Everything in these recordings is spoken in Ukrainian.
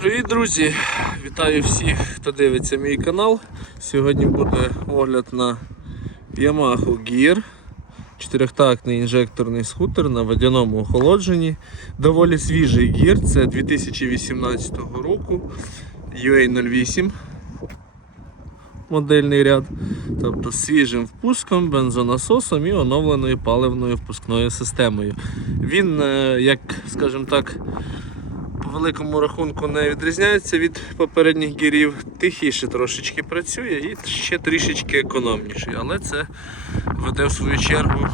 Привіт, друзі! Вітаю всіх, хто дивиться мій канал. Сьогодні буде огляд на Yamaha Gear. Чотирьохтактний інжекторний скутер на водяному охолодженні. Доволі свіжий гір, це 2018 року UA08 модельний ряд. Тобто свіжим впуском, бензонасосом і оновленою паливною впускною системою. Він, е, як скажімо так, по великому рахунку не відрізняється від попередніх гірів. Тихіше трошечки працює і ще трішечки економніший. Але це веде в свою чергу,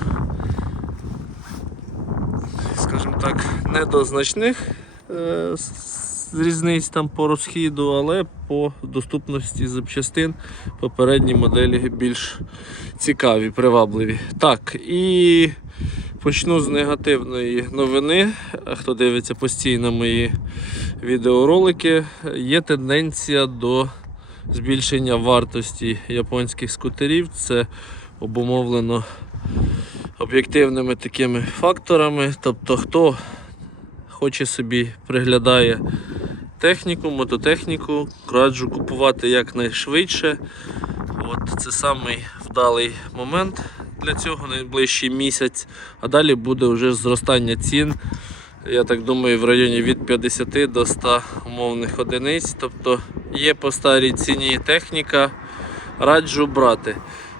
скажімо так, не до значних е, різниць там по розхіду, але по доступності запчастин попередні моделі більш цікаві, привабливі. Так, і Почну з негативної новини. Хто дивиться постійно мої відеоролики, є тенденція до збільшення вартості японських скутерів. Це обумовлено об'єктивними такими факторами. Тобто, хто хоче собі приглядає техніку, мототехніку, раджу купувати якнайшвидше. От це самий вдалий момент для цього найближчий місяць, а далі буде вже зростання цін. Я так думаю, в районі від 50 до 100 умовних одиниць. Тобто є по старій ціні техніка, раджу брати.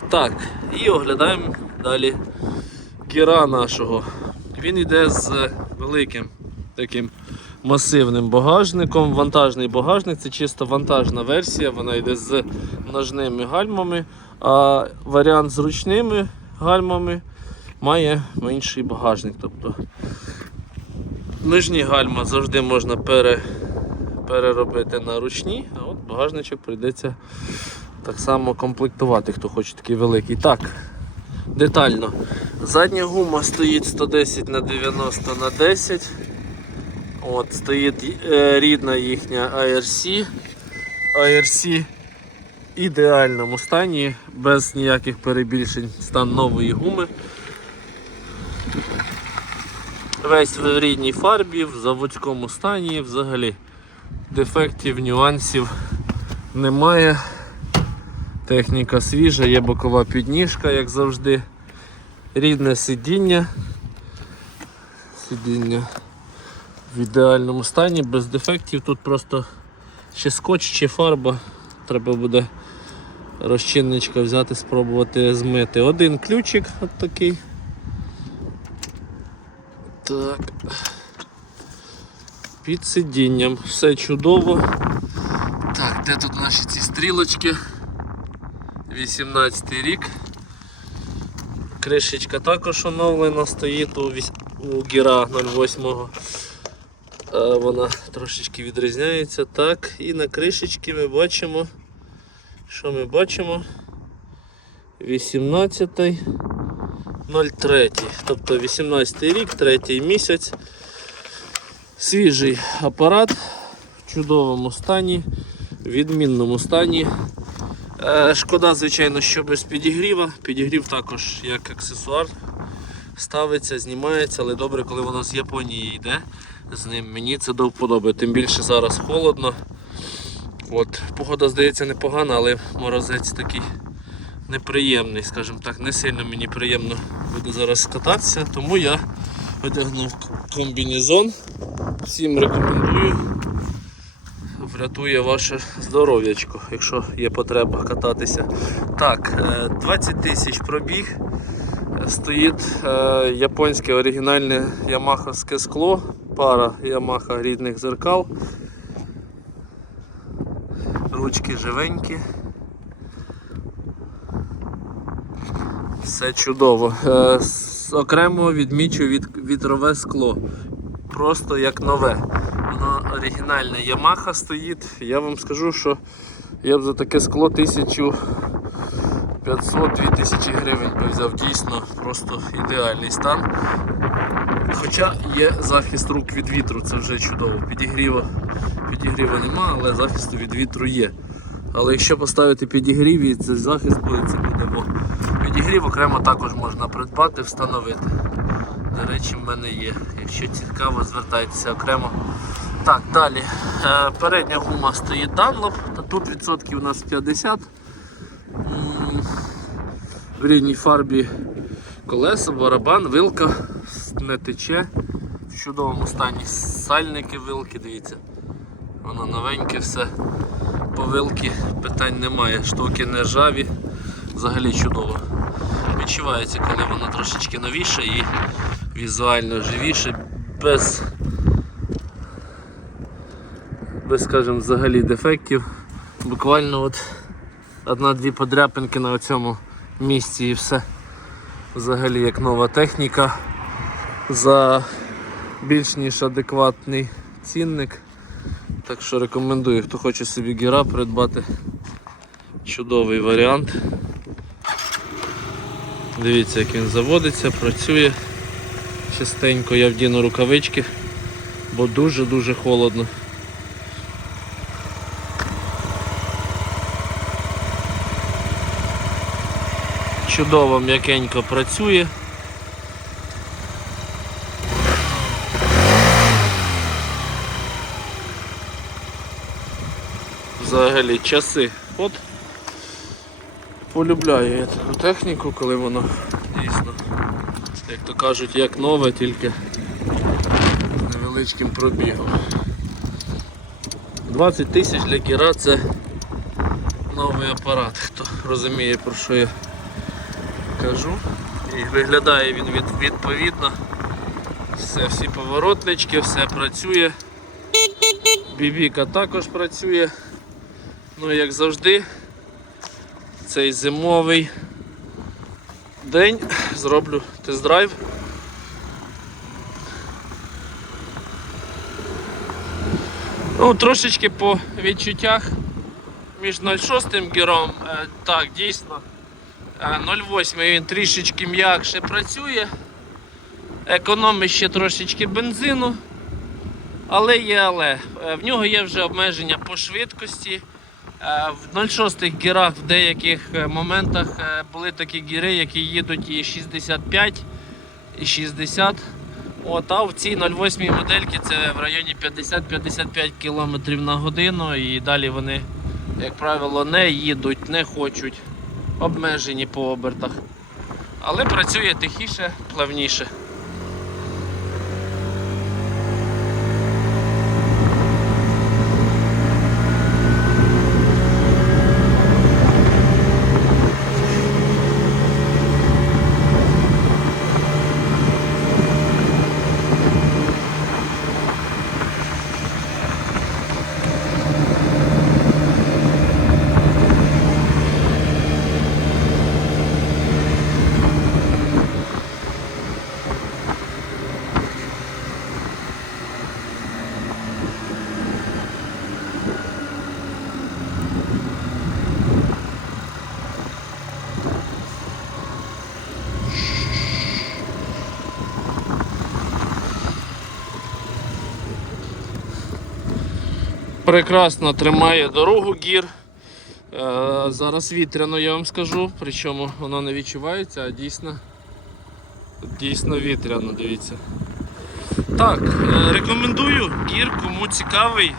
Так, і оглядаємо далі гіра нашого. Він йде з великим таким масивним багажником. Вантажний багажник це чисто вантажна версія, вона йде з ножними гальмами, а варіант з ручними гальмами має менший багажник. Тобто нижні гальма завжди можна пере, переробити на ручні, а от багажничок прийдеться так само комплектувати, хто хоче такий великий. Так, детально. Задня гума стоїть 110 на 90 на 10. От, стоїть е, рідна їхня ARC. ARC ідеальному стані, без ніяких перебільшень стан нової гуми. Весь в рідній фарбі, в заводському стані, взагалі дефектів, нюансів немає. Техніка свіжа, є бокова підніжка, як завжди. Рідне сидіння. Сидіння в ідеальному стані, без дефектів. Тут просто чи скотч, чи фарба. Треба буде розчинничка взяти, спробувати змити. Один ключик от такий. Так. Під сидінням. Все чудово. Так, де тут наші ці стрілочки? 18 рік. Кришечка також оновлена, стоїть у, у Гіра 08. Е, Вона трошечки відрізняється. Так, і на кришечці ми бачимо, що ми бачимо? 18 03. Тобто 18 рік, третій місяць. Свіжий апарат в чудовому стані, відмінному стані. Е, Шкода, звичайно, що без підігріва. Підігрів також як аксесуар ставиться, знімається, але добре, коли воно з Японії йде з ним. Мені це до вподоби. Тим більше зараз холодно. От, Погода здається непогана, але морозець такий неприємний, скажімо так, не сильно мені приємно буде зараз кататися, тому я одягнув комбінезон. Всім рекомендую. Врятує ваше здоров'ячко, якщо є потреба кататися. Так, е, 20 тисяч пробіг. Е, Стоїть е, японське оригінальне ямаховське скло, пара Yamaha рідних зеркал. Ручки живенькі. Все чудово. Е, окремо відмічу від, вітрове скло. Просто як нове. Воно оригінальне Yamaha стоїть. Я вам скажу, що я б за таке скло 1500-2000 гривень би взяв. Дійсно, просто ідеальний стан. Хоча є захист рук від вітру, це вже чудово. Підігріва, підігріва нема, але захисту від вітру є. Але якщо поставити підігрів і цей захист буде, це буде бо підігрів окремо також можна придбати, встановити. До речі, в мене є. Якщо цікаво, звертайтеся окремо Так, далі. Е, Передня гума стоїть Dunlop, тут відсотків у нас 50. М, В рідній фарбі колеса, барабан, вилка не тече. Чудовому стані сальники, вилки, дивіться. Воно новеньке все. По вилки питань немає. Штуки не ржаві. Взагалі чудово. Відчувається, коли воно трошечки новіше і візуально живіше, без без, скажімо, взагалі дефектів. Буквально от одна-дві подряпинки на цьому місці і все. Взагалі як нова техніка за більш ніж адекватний цінник. Так що рекомендую, хто хоче собі гіра придбати. Чудовий варіант. Дивіться, як він заводиться, працює частенько. Я вдіну рукавички, бо дуже-дуже холодно. Чудово м'якенько працює. Взагалі часи. От полюбляю я таку техніку, коли воно дійсно, як то кажуть, як нове, тільки невеличким пробігом. 20 тисяч для кіра це новий апарат, хто розуміє про що я кажу. І виглядає він від, відповідно. Все, всі поворотнички, все працює. Бібіка також працює. Ну як завжди, цей зимовий день зроблю тест-драйв. Ну, трошечки по відчуттях між 0,6 гіром, е, так, дійсно. Е, 0,8 він трішечки м'якше працює. Економить ще трошечки бензину. Але є але. Е, В нього є вже обмеження по швидкості. Е, В 0,6 гірах в деяких е, моментах е, були такі гіри, які їдуть і 65, і 60. От, а в цій 0,8 модельки це в районі 50-55 км на годину і далі вони, як правило, не їдуть, не хочуть, обмежені по обертах. Але працює тихіше, плавніше. Прекрасно тримає дорогу гір. Е, зараз вітряно, я вам скажу, причому воно не відчувається, а дійсно, дійсно вітряно, дивіться. Так, е, рекомендую гір, кому цікавий.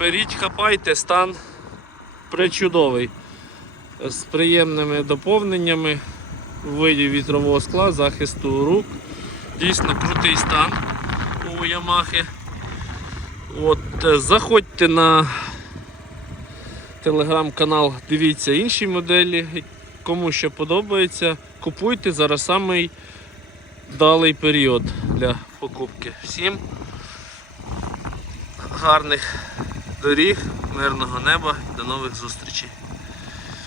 Беріть, хапайте, стан причудовий. З приємними доповненнями у виді вітрового скла, захисту рук. Дійсно крутий стан у Ямахи. От, е, заходьте на телеграм-канал, дивіться інші моделі, кому що подобається, купуйте зараз самий далий період для покупки. Всім гарних доріг, мирного неба до нових зустрічей.